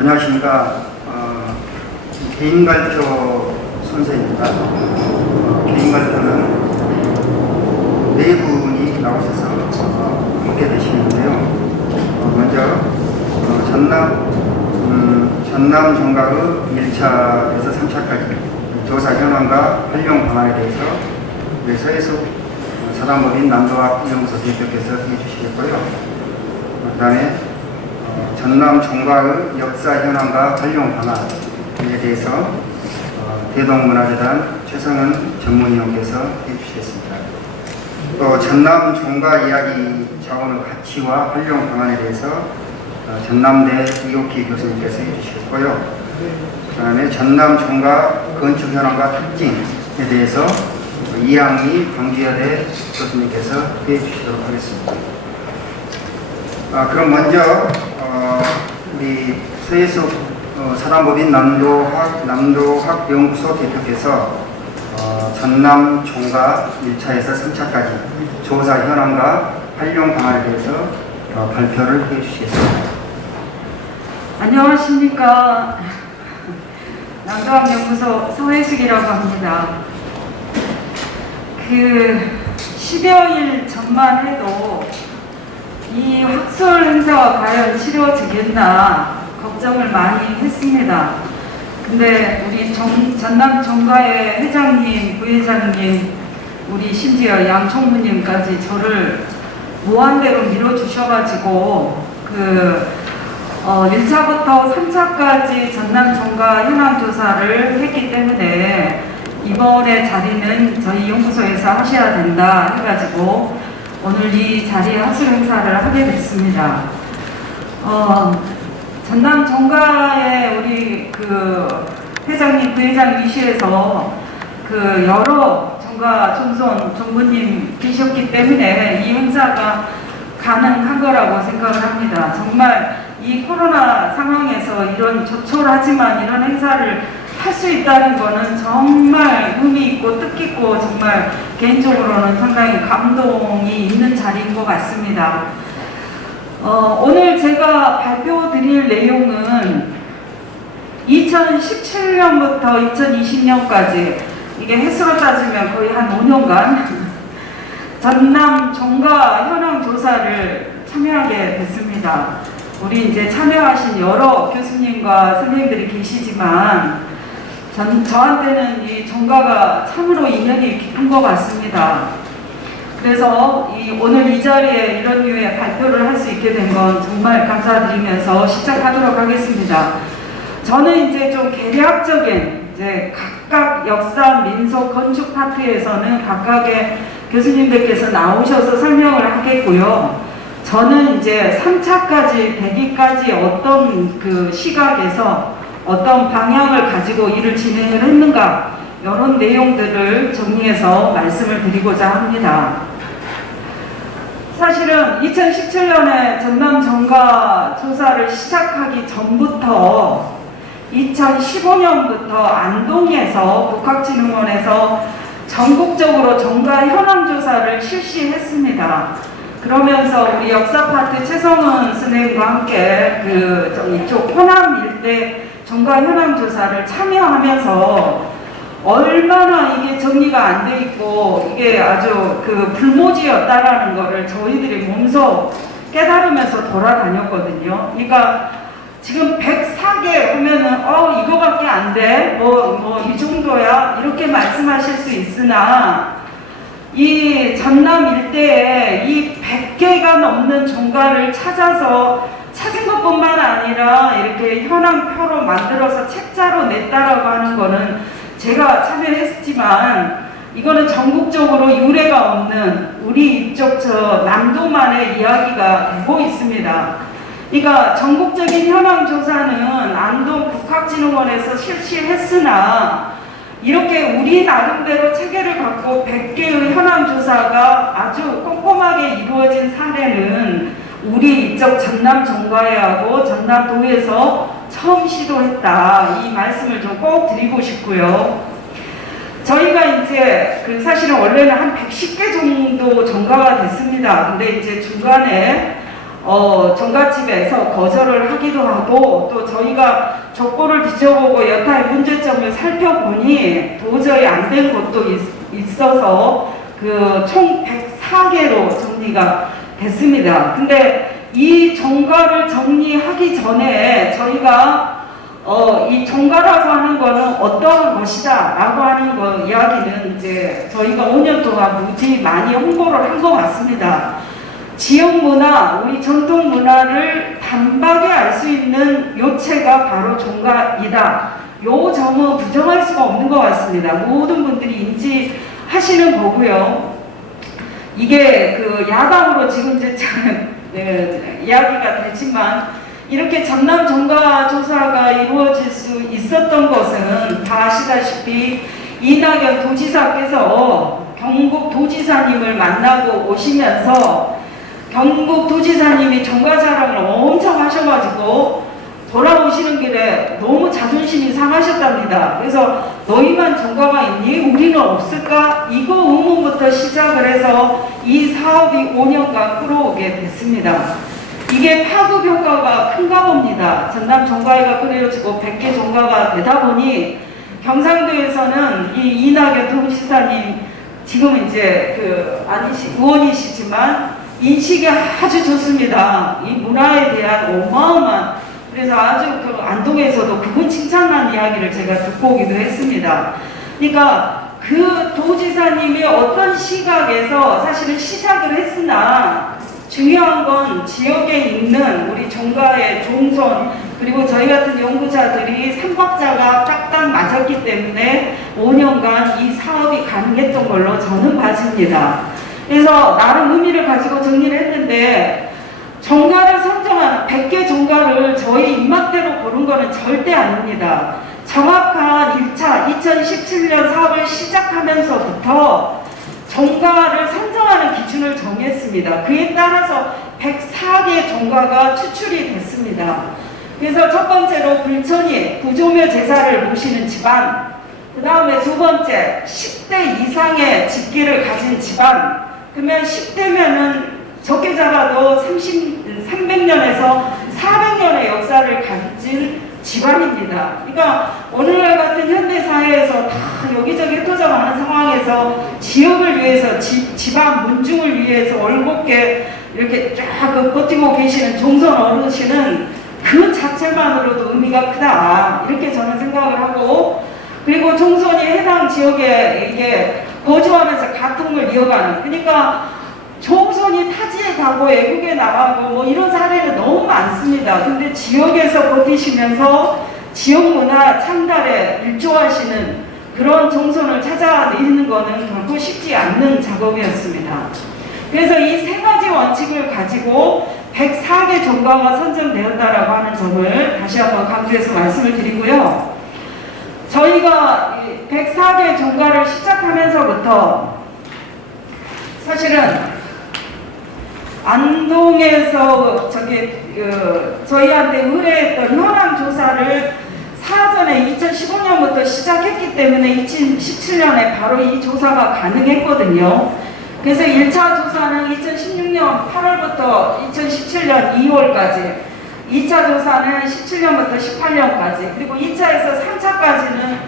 안녕하십니까. 개인발표 선생입니다. 개인발표는 네 분이 나오셔서 함께 되시는데요. 먼저 전남 종각의 1차에서 3차까지 조사 현황과 활용 방안에 대해서 우리 서해숙 사단법인 남도학연구소 대표께서 해주시겠고요. 그 다음에 전남 종각의 역사 현황과 활용 방안에 대해서 대동문화재단 최성은 전문위원께서 해주시겠습니다. 또 전남 종각 이야기 자원의 가치와 활용 방안에 대해서 전남대 이옥희 교수님께서 해주시겠고요. 그 다음에 전남 종각 건축 현황과 특징에 대해서 이항미 광주여대 교수님께서 해주시도록 하겠습니다. 그럼 먼저 우리 서해숙 사단법인 남도학연구소 대표께서 전남 종각 1차에서 3차까지 조사 현황과 활용 방안에 대해서 발표를 해주시겠습니다. 안녕하십니까. 남도학연구소 서해숙이라고 합니다. 10여일 전만 해도 이 학술 행사가 과연 치러지겠나 걱정을 많이 했습니다. 근데 우리 전남 종가의 회장님, 부회장님, 우리 심지어 양 총무님까지 저를 무한대로 밀어주셔가지고 1차부터 3차까지 전남 종가 현황 조사를 했기 때문에 이번에 자리는 저희 연구소에서 하셔야 된다 해가지고 오늘 이 자리에 학술 행사를 하게 됐습니다. 전남 종가에 우리 회장님, 부회장이시에서 여러 종가 총선 총무님 계셨기 때문에 이 행사가 가능한 거라고 생각을 합니다. 정말 이 코로나 상황에서 이런 조촐하지만 이런 행사를 할 수 있다는 거는 정말 의미 있고 뜻깊고 정말 개인적으로는 상당히 감동이 있는 자리인 것 같습니다. 오늘 제가 발표 드릴 내용은 2017년부터 2020년까지 이게 횟수로 따지면 거의 한 5년간 전남 종가 현황 조사를 참여하게 됐습니다. 우리 이제 참여하신 여러 교수님과 선생님들이 계시지만 저한테는 이 종가가 참으로 인연이 깊은 것 같습니다. 그래서 오늘 이 자리에 이런 류의 발표를 할 수 있게 된 건 정말 감사드리면서 시작하도록 하겠습니다. 저는 이제 좀 개략적인 각각 역사, 민속, 건축 파트에서는 각각의 교수님들께서 나오셔서 설명을 하겠고요. 저는 이제 3차까지 되기까지 어떤 시각에서 어떤 방향을 가지고 일을 진행을 했는가 이런 내용들을 정리해서 말씀을 드리고자 합니다. 사실은 2017년에 전남 종가 조사를 시작하기 전부터 2015년부터 안동에서 국학진흥원에서 전국적으로 종가 현황 조사를 실시했습니다. 그러면서 우리 역사 파트 최성은 선생님과 함께 이쪽 호남 일대 종가 현황 조사를 참여하면서 얼마나 이게 정리가 안 돼 있고 이게 아주 불모지였다라는 거를 저희들이 몸소 깨달으면서 돌아다녔거든요. 그러니까 지금 104개 보면은 이거밖에 안 돼? 이 정도야? 이렇게 말씀하실 수 있으나 이 전남 일대에 이 100개가 넘는 종가를 찾은 것뿐만 아니라 이렇게 현황표로 만들어서 책자로 냈다라고 하는 거는 제가 참여했지만 이거는 전국적으로 유례가 없는 우리 이쪽 남도만의 이야기가 되고 있습니다. 그러니까 전국적인 현황 조사는 안동 국학진흥원에서 실시했으나 이렇게 우리 나름대로 체계를 갖고 100개의 현황 조사가 아주 꼼꼼하게 이루어진 사례는 우리 이쪽 전남 종가에하고 전남도에서 처음 시도했다. 이 말씀을 좀 꼭 드리고 싶고요. 저희가 이제 사실은 원래는 한 110개 정도 종가가 됐습니다. 근데 이제 중간에 종갓집에서 거절을 하기도 하고 또 저희가 족보를 뒤져보고 여타의 문제점을 살펴보니 도저히 안 된 것도 있어서 그 총 104개로 정리가 됐습니다. 근데 이 종가를 정리하기 전에 저희가 이 종가라고 하는 거는 어떠한 것이다 라고 하는 거 이야기는 이제 저희가 5년 동안 무지 많이 홍보를 한 것 같습니다. 지역 문화, 우리 전통 문화를 단박에 알 수 있는 요체가 바로 종가이다. 요 점은 부정할 수가 없는 것 같습니다. 모든 분들이 인지하시는 거고요. 이게 그 야당으로 지금 이제 이야기가 되지만 이렇게 전남 종가 조사가 이루어질 수 있었던 것은 다 아시다시피 이낙연 도지사께서 경북 도지사님을 만나고 오시면서 경북 도지사님이 종가 자랑을 엄청 하셔가지고 돌아오시는 길에 너무 자존심이 상하셨답니다. 그래서 너희만 종가가 있니? 우리는 없을까? 이거 의문부터 시작을 해서 이 사업이 5년간 끌어오게 됐습니다. 이게 파급 효과가 큰가 봅니다. 전남 종가회가 꾸려지고 100개 종가가 되다 보니 경상도에서는 이 이낙연 도지사님 지금 이제 의원이시지만 인식이 아주 좋습니다. 이 문화에 대한 어마어마한, 그래서 아주 안동에서도 그분 칭찬한 이야기를 제가 듣고 오기도 했습니다. 그러니까 그 도지사님이 어떤 시각에서 사실은 시작을 했으나 중요한 건 지역에 있는 우리 종가의 종손 그리고 저희 같은 연구자들이 삼박자가 딱딱 맞았기 때문에 5년간 이 사업이 가능했던 걸로 저는 봐집니다. 그래서 나름 의미를 가지고 정리를 했는데 종가를 선정하는 100개 종가를 저희 입맛대로 고른 거는 절대 아닙니다. 정확한 1차 2017년 사업을 시작하면서부터 종가를 선정하는 기준을 정했습니다. 그에 따라서 104개 종가가 추출이 됐습니다. 그래서 첫 번째로 불천이 구조묘 제사를 모시는 집안, 그 다음에 두 번째 10대 이상의 집기를 가진 집안, 그러면 10대면은 적게 잡아도 300년에서 400년의 역사를 가진 집안입니다. 그러니까 오늘날 같은 현대사회에서 다 여기저기 흩어져가는 상황에서 지역을 위해서 집안 문중을 위해서 올곧게 이렇게 쫙 버티고 계시는 종선 어르신은 그 자체만으로도 의미가 크다 이렇게 저는 생각을 하고, 그리고 종선이 해당 지역에 이게 거주하면서 가통을 이어가는, 그러니까 종선이 타지에 가고 외국에 나가고 뭐 이런 사례는 너무 많습니다. 근데 지역에서 버티시면서 지역 문화 창달에 일조하시는 그런 종선을 찾아내는 거는 결코 쉽지 않는 작업이었습니다. 그래서 이 세 가지 원칙을 가지고 104개 종가가 선정되었다라고 하는 점을 다시 한번 강조해서 말씀을 드리고요. 저희가 104개 종가를 시작하면서부터 사실은 안동에서 저희한테 의뢰했던 현황 조사를 사전에 2015년부터 시작했기 때문에 2017년에 바로 이 조사가 가능했거든요. 그래서 1차 조사는 2016년 8월부터 2017년 2월까지, 2차 조사는 17년부터 18년까지, 그리고 2차에서 3차까지는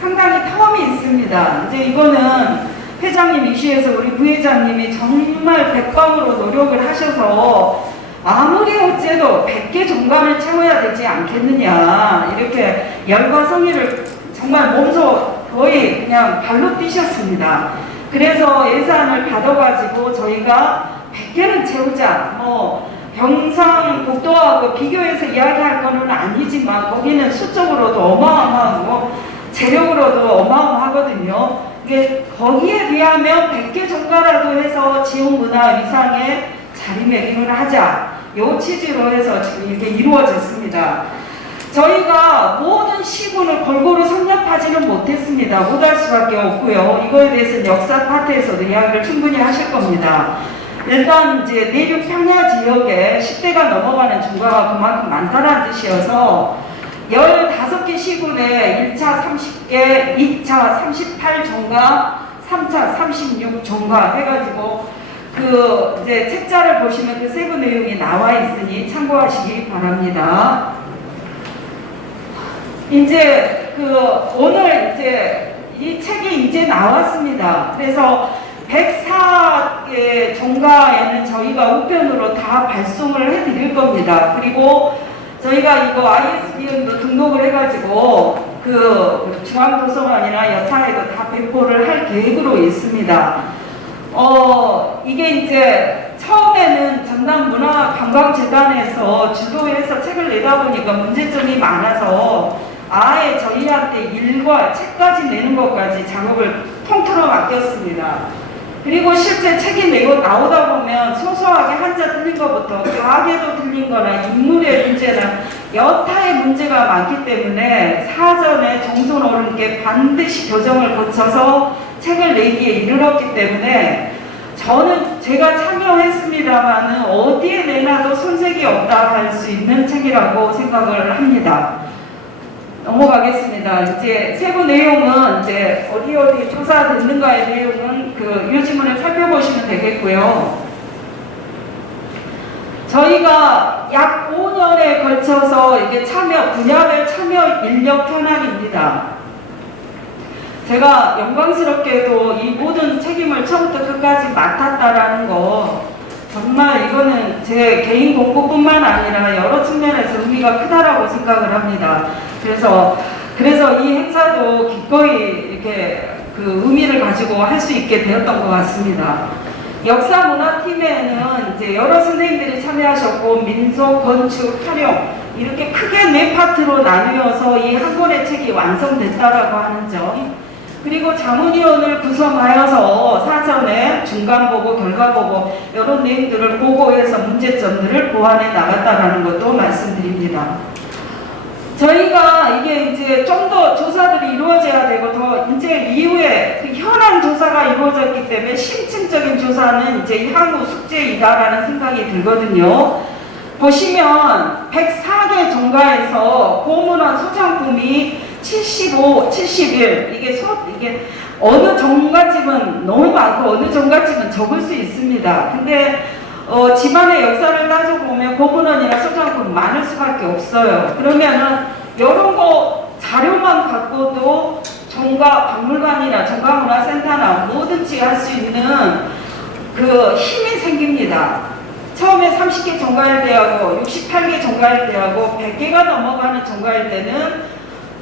상당히 텀이 있습니다. 이제 이거는 회장님 이슈에서 우리 부회장님이 정말 백방으로 노력을 하셔서 아무리 어째도 100개 종간을 채워야 되지 않겠느냐 이렇게 열과 성의를 정말 몸소 거의 그냥 발로 뛰셨습니다. 그래서 예산을 받아가지고 저희가 100개는 채우자, 경상북도하고 비교해서 이야기할 거는 아니지만 거기는 수적으로도 어마어마하고 재력으로도 어마어마하거든요. 이게 거기에 비하면 100개 종가라도 해서 지역문화 위상에 자리매김을 하자, 요 취지로 해서 지금 이렇게 이루어졌습니다. 저희가 모든 시군을 골고루 섭렵하지는 못했습니다. 못할 수밖에 없고요. 이거에 대해서는 역사 파트에서도 이야기를 충분히 하실 겁니다. 일단 이제 내륙 평야 지역에 10대가 넘어가는 종가가 그만큼 많다는 뜻이어서 15개 시군에 1차 30개, 2차 38종가, 3차 36종가 해가지고 이제 책자를 보시면 그 세부 내용이 나와 있으니 참고하시기 바랍니다. 이제 오늘 이제 이 책이 이제 나왔습니다. 그래서 104개 종가에는 저희가 우편으로 다 발송을 해드릴 겁니다. 그리고 저희가 이거 ISBN도 등록을 해가지고 중앙도서관이나 여타에도 다 배포를 할 계획으로 있습니다. 이게 이제 처음에는 전남문화관광재단에서 주도해서 책을 내다 보니까 문제점이 많아서 아예 저희한테 일과 책까지 내는 것까지 작업을 통틀어 맡겼습니다. 그리고 실제 책이 나오다 보면 소소하게 한자 틀린 것부터 가계도 틀린 거나 인물의 문제나 여타의 문제가 많기 때문에 사전에 정손 어른께 반드시 교정을 거쳐서 책을 내기에 이르렀기 때문에 저는 제가 참여했습니다만은 어디에 내놔도 손색이 없다 할 수 있는 책이라고 생각을 합니다. 넘어가겠습니다. 이제 세부 내용은 이제 어디 조사됐는가의 내용은 유지문을 살펴보시면 되겠고요. 저희가 약 5년에 걸쳐서 이게 분야별 참여 인력 현황입니다. 제가 영광스럽게도 이 모든 책임을 처음부터 끝까지 맡았다라는 거 정말 이거는 제 개인 공부뿐만 아니라 여러 측면에서 의미가 크다라고 생각을 합니다. 그래서 이 행사도 기꺼이 이렇게 의미를 가지고 할 수 있게 되었던 것 같습니다. 역사문화팀에는 이제 여러 선생님들이 참여하셨고 민속, 건축, 활용 이렇게 크게 4파트로 나누어서 이 한 권의 책이 완성됐다라고 하는 점, 그리고 자문위원을 구성하여서 사전에 중간보고, 결과보고 이런 내용들을 보고해서 문제점들을 보완해 나갔다라는 것도 말씀드립니다. 저희가 이게 이제 좀 더 조사들이 이루어져야 되고 더 이제 이후에 현안 조사가 이루어졌기 때문에 심층적인 조사는 이제 향후 숙제이다라는 생각이 들거든요. 보시면 104개 종가에서 고문원 소장품이 75, 71 이게 어느 종가집은 너무 많고 어느 종가집은 적을 수 있습니다. 근데 집안의 역사를 따져보면 고문원이나 소장품 많을 수밖에 없어요. 그러면은 이런 거 자료만 갖고도 종가박물관이나 종가문화센터나 뭐든지 할 수 있는 힘이 생깁니다. 처음에 30개 종가일 때하고 68개 종가일 때하고 100개가 넘어가는 종가일 때는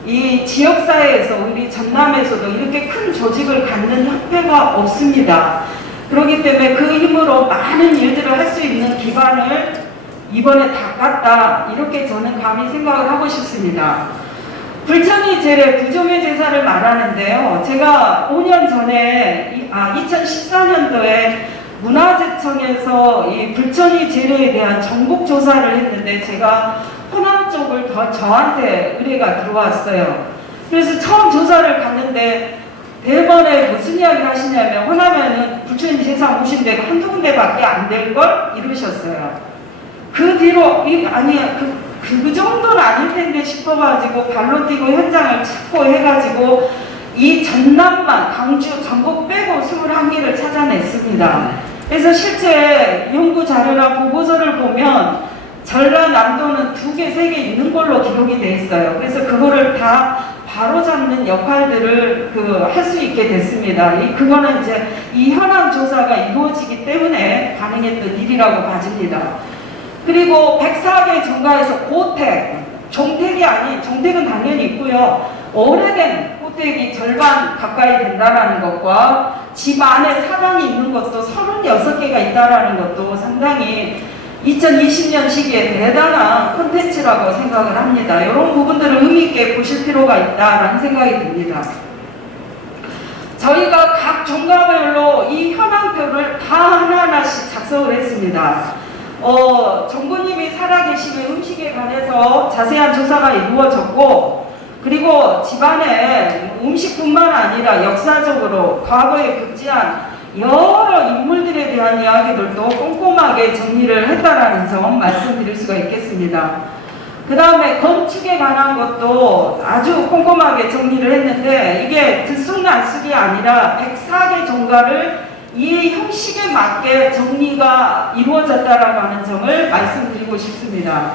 이 지역사회에서 우리 전남에서도 이렇게 큰 조직을 갖는 협회가 없습니다. 그렇기 때문에 그 힘으로 많은 일들을 할 수 있는 기반을 이번에 닦았다, 이렇게 저는 감히 생각을 하고 싶습니다. 불천이 제례, 부종의 제사를 말하는데요. 제가 5년 전에 2014년도에 문화재청에서 이 불천이 제례에 대한 전국 조사를 했는데 제가 호남 쪽을 저한테 의뢰가 들어왔어요. 그래서 처음 조사를 갔는데 대번에 무슨 이야기를 하시냐면 호남에는 불천이 제사 모신 데가 한두 군데밖에 안 될 걸 이루셨어요. 그 뒤로 그 정도는 아닐 텐데 싶어가지고 발로 뛰고 현장을 찾고 해가지고 이 전남만 강주 전북 빼고 21개를 찾아냈습니다. 그래서 실제 연구 자료나 보고서를 보면 전라남도는 2개, 3개 있는 걸로 기록이 돼 있어요. 그래서 그거를 다 바로잡는 역할들을 할 수 있게 됐습니다. 그거는 이제 이 현황 조사가 이루어지기 때문에 가능했던 일이라고 봐집니다. 그리고 104개 종가에서 고택, 종택이 아닌, 종택은 당연히 있고요. 오래된 고택이 절반 가까이 된다라는 것과 집 안에 사당이 있는 것도 36개가 있다라는 것도 상당히 2020년 시기에 대단한 콘텐츠라고 생각을 합니다. 이런 부분들을 의미있게 보실 필요가 있다라는 생각이 듭니다. 저희가 각 종가별로 이 현황표를 다 하나하나씩 작성을 했습니다. 정부님이 살아계시는 음식에 관해서 자세한 조사가 이루어졌고, 그리고 집안에 음식뿐만 아니라 역사적으로 과거에 급제한 여러 인물들에 대한 이야기들도 꼼꼼하게 정리를 했다라는 점 말씀드릴 수가 있겠습니다. 그 다음에 건축에 관한 것도 아주 꼼꼼하게 정리를 했는데 이게 들쑥날쑥이 아니라 104개 종가를 이 형식에 맞게 정리가 이루어졌다라고 하는 점을 말씀드리고 싶습니다.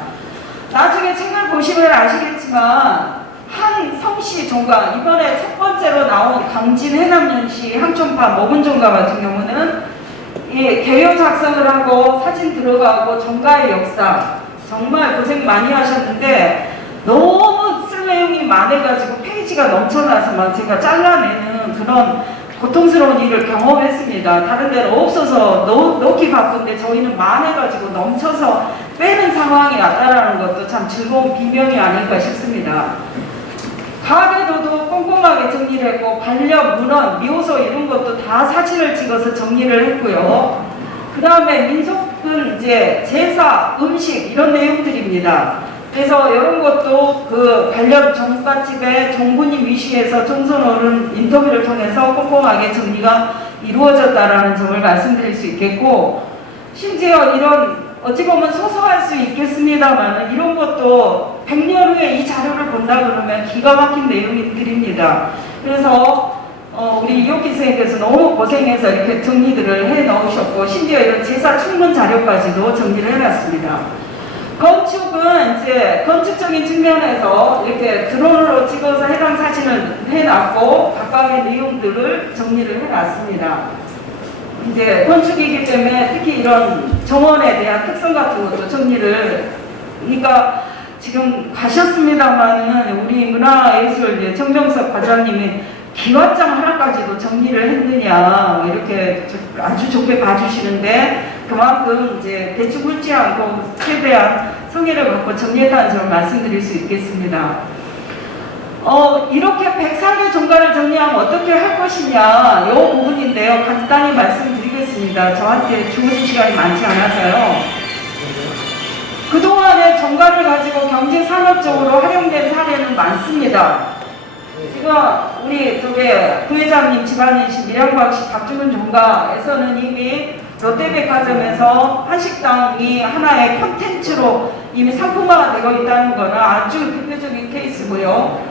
나중에 책을 보시면 아시겠지만 한 성씨 종가, 이번에 첫 번째로 나온 강진 해남연시 항촌파 먹은 종가 같은 경우는 이 개요 작성을 하고 사진 들어가고 종가의 역사 정말 고생 많이 하셨는데 너무 쓸 내용이 많아가지고 페이지가 넘쳐나서 막 제가 잘라내는 그런 고통스러운 일을 경험했습니다. 다른 데는 없어서 넣기 바쁜데 저희는 많아가지고 넘쳐서 빼는 상황이 왔다라는 것도 참 즐거운 비명이 아닐까 싶습니다. 가계도도 꼼꼼하게 정리를 했고 반려, 문헌, 묘소 이런 것도 다 사진을 찍어서 정리를 했고요. 그 다음에 민속은 이제 제사, 음식 이런 내용들입니다. 그래서 이런 것도 그 관련 종갓집의 종부님 위시에서 종손어른 인터뷰를 통해서 꼼꼼하게 정리가 이루어졌다라는 점을 말씀드릴 수 있겠고, 심지어 이런 어찌 보면 소소할 수 있겠습니다만 이런 것도 100년 후에 이 자료를 본다 그러면 기가 막힌 내용들입니다. 그래서 우리 이옥기 선생님께서 너무 고생해서 이렇게 정리들을 해 넣으셨고, 심지어 이런 제사 충분 자료까지도 정리를 해놨습니다. 건축은 이제 건축적인 측면에서 이렇게 드론으로 찍어서 해당 사진을 해놨고 각각의 내용들을 정리를 해놨습니다. 이제 건축이기 때문에 특히 이런 정원에 대한 특성 같은 것도 정리를, 그러니까 지금 가셨습니다만은 우리 문화예술 정병석 과장님이 기와장 하나까지도 정리를 했느냐 이렇게 아주 좋게 봐주시는데, 그만큼 이제 대충 훑지 않고 최대한 성의를 갖고 정리했다는 점을 말씀드릴 수 있겠습니다. 이렇게 104개 종가를 정리하면 어떻게 할 것이냐, 이 부분인데요. 간단히 말씀드리겠습니다. 저한테 주어진 시간이 많지 않아서요. 그동안의 종가를 가지고 경제산업적으로 활용된 사례는 많습니다. 지금 우리 부회장님 집안이신 밀양과학시 박주근 종가에서는 이미 롯데백화점에서 한식당이 하나의 콘텐츠로 이미 상품화가 되고 있다는 것은 아주 대표적인 케이스고요.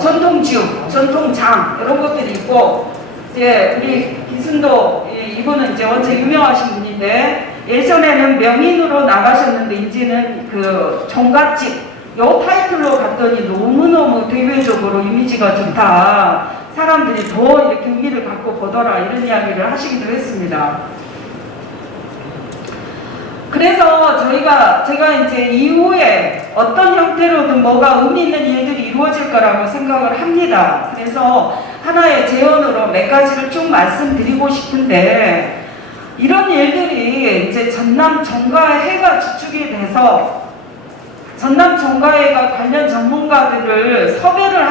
전통주, 전통장 이런 것들이 있고, 이제 우리 기순도 이분은 이제 원체 유명하신 분인데 예전에는 명인으로 나가셨는데 이제는 그 종갓집 요 타이틀로 갔더니 너무너무 대외적으로 이미지가 좋다, 사람들이 더 이렇게 의미를 갖고 보더라, 이런 이야기를 하시기도 했습니다. 그래서 제가 이제 이후에 어떤 형태로든 뭐가 의미 있는 일들이 이루어질 거라고 생각을 합니다. 그래서 하나의 제언으로 몇 가지를 쭉 말씀드리고 싶은데, 이런 일들이 이제 전남 종가회가 주축이 돼서 전남 종가회가 관련 전문가들을 섭외를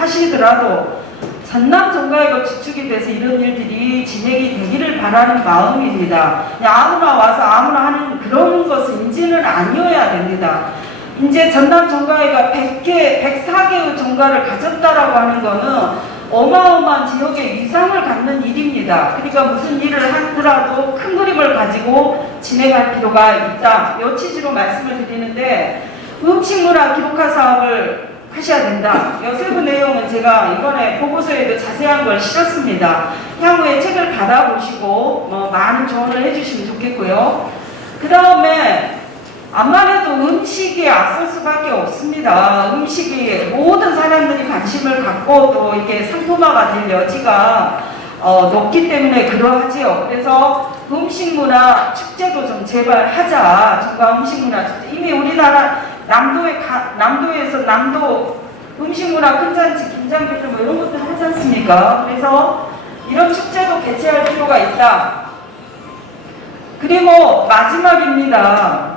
하시더라도 전남 종가회가 주축이 돼서 이런 일들이 진행이 되기를 바라는 마음입니다. 그냥 아무나 와서 아무나 하는 그런 것은 이제는 아니어야 됩니다. 이제 전남 종가회가 104개의 종가를 가졌다라고 하는 거는 어마어마한 지역의 위상을 갖는 일입니다. 그러니까 무슨 일을 하더라도 큰 그림을 가지고 진행할 필요가 있다, 이 취지로 말씀을 드리는데, 음식문화 기록화 사업을 하셔야 된다. 이 세부 내용은 제가 이번에 보고서에도 자세한 걸 실었습니다. 향후에 책을 받아보시고 많은 조언을 해주시면 좋겠고요. 그 다음에 암만 해도 음식에 앞설 수밖에 없습니다. 음식이 모든 사람들이 관심을 갖고 또 이게 상품화가 될 여지가 높기 때문에 그러하지요. 그래서 음식문화 축제도 좀 제발 하자. 종가 음식문화 축제. 이미 우리나라 남도에서 남도 음식문화 큰잔치, 김장교실 뭐 이런 것들 하지 않습니까? 그래서 이런 축제도 개최할 필요가 있다. 그리고 마지막입니다.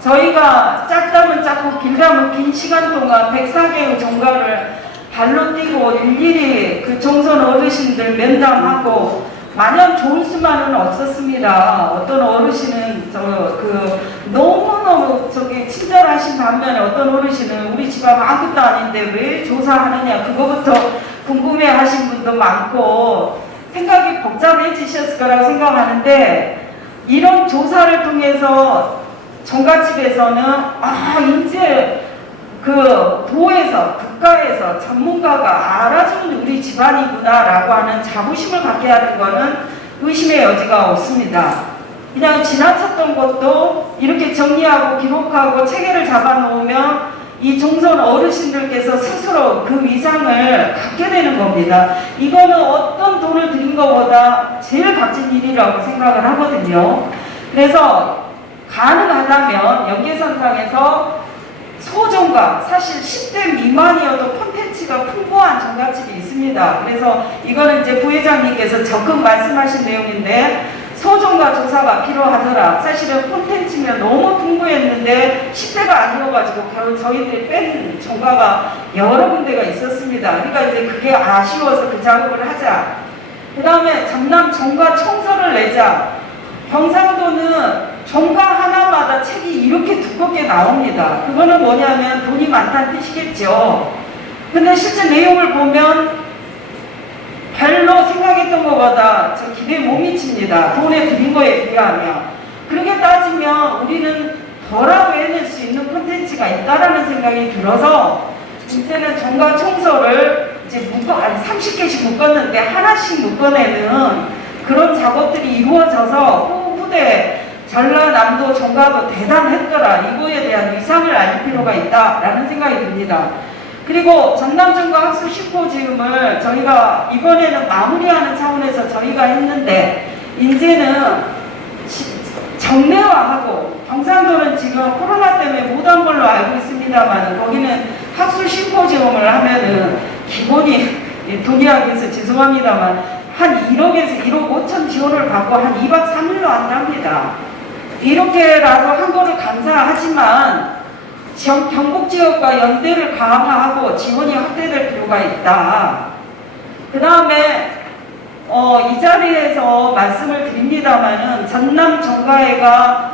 저희가 짝다면 짝고 길다면 긴 시간 동안 104개의 종가를 발로 뛰고 일일이 그 종선 어르신들 면담하고 마냥 좋을 수만은 없었습니다. 어떤 어르신은 너무너무 친절하신 반면에 어떤 어르신은 우리 집안 아무것도 아닌데 왜 조사하느냐, 그거부터 궁금해 하신 분도 많고 생각이 복잡해지셨을 거라고 생각하는데, 이런 조사를 통해서 종갓집에서는 이제 그 도에서 가까이에서 전문가가 알아주는 우리 집안이구나라고 하는 자부심을 갖게 하는 것은 의심의 여지가 없습니다. 그냥 지나쳤던 것도 이렇게 정리하고 기록하고 체계를 잡아놓으면 이 종선 어르신들께서 스스로 그 위상을 갖게 되는 겁니다. 이거는 어떤 돈을 들인 것보다 제일 값진 일이라고 생각을 하거든요. 그래서 가능하다면 연계선상에서 소정가, 사실 10대 미만이어도 콘텐츠가 풍부한 정가집이 있습니다. 그래서 이거는 이제 부회장님께서 적극 말씀하신 내용인데, 소정가 조사가 필요하더라. 사실은 콘텐츠면 너무 풍부했는데 10대가 아니어가지고 결국 저희들이 뺀 정가가 여러 군데가 있었습니다. 그러니까 이제 그게 아쉬워서 그 작업을 하자. 그 다음에 전남 정가 청서를 내자. 경상도는 정가 하나마다 책이 이렇게 두껍게 나옵니다. 그거는 뭐냐면 돈이 많다는 뜻이겠죠. 근데 실제 내용을 보면 별로 생각했던 것보다 저 기대에 못 미칩니다. 돈에 들인 거에 비하면. 그렇게 따지면 우리는 덜하고 해낼 수 있는 콘텐츠가 있다라는 생각이 들어서 이제는 정가 청소를 이제 30개씩 묶었는데 하나씩 묶어내는 그런 작업들이 이루어져서 후대 전라남도 정가도 대단했더라. 이거에 대한 위상을 알릴 필요가 있다라는 생각이 듭니다. 그리고 전남정가 학술 심포지움을 저희가 이번에는 마무리하는 차원에서 저희가 했는데, 이제는 정례화하고, 경상도는 지금 코로나 때문에 못한 걸로 알고 있습니다만 거기는 학술 심포지움을 하면은 기본이 돈이하기에서 죄송합니다만 한 1억에서 1억 5천 지원을 받고 한 2박 3일로 한답니다. 이렇게라도 한 거를 감사하지만 경북지역과 연대를 강화하고 지원이 확대될 필요가 있다. 그 다음에 이 자리에서 말씀을 드립니다마는 전남 정가회가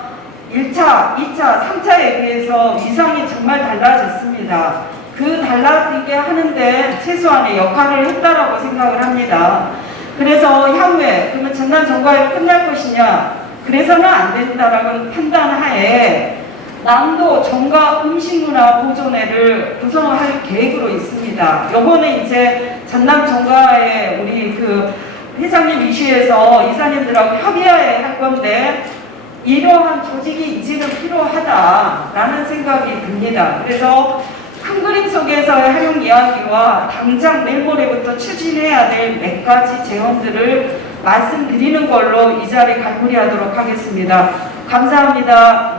1차, 2차, 3차에 비해서 위상이 정말 달라졌습니다. 그 달라지게 하는데 최소한의 역할을 했다라고 생각을 합니다. 그래서 향후에 그러면 전남 정가회가 끝날 것이냐? 그래서는 안 된다라는 판단하에 남도 정가 음식문화 보존회를 구성할 계획으로 있습니다. 요거는 이제 전남 정가회 우리 그 회장님 이슈에서 이사님들하고 협의할 건데, 이러한 조직이 이제는 필요하다라는 생각이 듭니다. 그래서 큰 그림 속에서의 활용 이야기와 당장 내일 모레부터 추진해야 될 몇 가지 제언들을 말씀드리는 걸로 이 자리 마무리하도록 하겠습니다. 감사합니다.